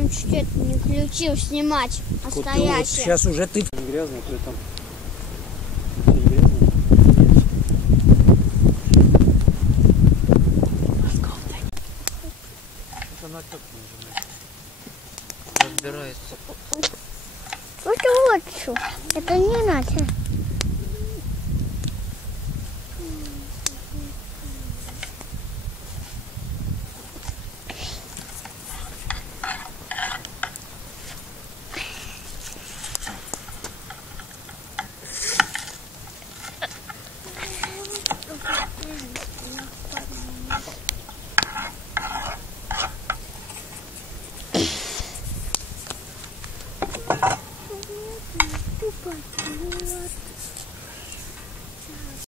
там чуть это не включил снимать, а стоящий. Вот сейчас уже ты грязный, то там. Она так нажимает. Разбирается. Вот что. Это не надо.